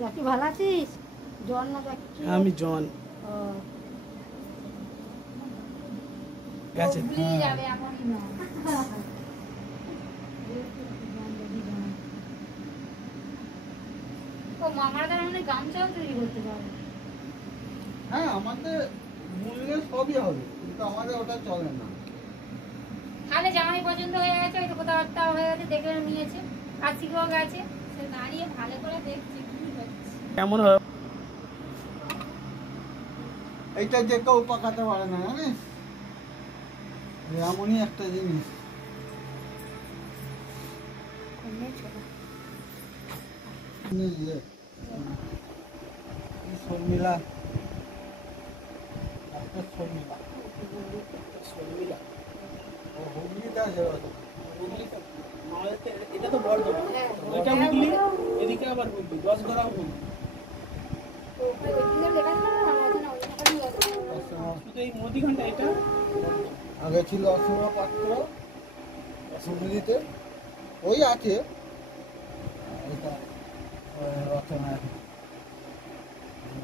জাকি ভালো আছিস? জন না জাকি? আমি জন। ও গেছে ভুলিয়ে যাবে এমনই না। ও মামার কারণে গামছাও তৈরি করতে পারবে। হ্যাঁ আমাদের মূল্যে সবই হবে, কিন্তু আমাদের ওটা চলে না। তাহলে জামাই পছন্দ হয়ে গেছে, হয়তো কথাবার্তা হয়ে গেছে, দেখে নিয়েছে, কাছিকেও গেছে, সে দাঁড়িয়ে ভালো করে দেখছে কি হচ্ছে। কেমন হবে? এইটা যে কেউ পাকাতে পারে না, জানিস, এমনই একটা জিনিস। শর্মিলা, ও হুগলিতে আছে। এটা তো বর্ধমান, এটা হুগলি, এদিকে আবার হুগলি, 10 গ্রাম হুগলি। শুধু এই মুদিখানটা এটা আগে ছিল অসুর পাত্র হুগলিতে, ওই আছে এটা রচনা।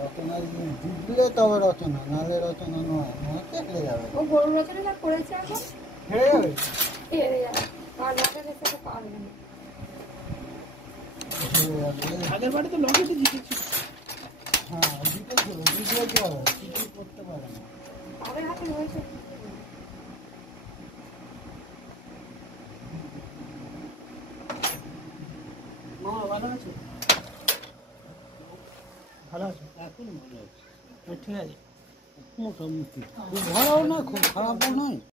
রচনা ডুবলে তবে রচনা, নাহলে রচনা নয়, দেখলে যাবে। ও গরু রচনা করেছে, এখন হেরে যাবে। হেরে যাবে, আর রাতে দেখতে তো পারবে না। আগের বারে তো লঙ্কাতে জিতেছিল। হ্যাঁ জিতেছিল, জিতলে কি হবে, কিছু করতে পারে না। তাদের হাতে রয়েছে। মামা ভালো আছো? ভালো আছো? এখন ভালো আছি। ঠিক আছে, মোটামুটি খুব ভালো না, খুব খারাপও নয়।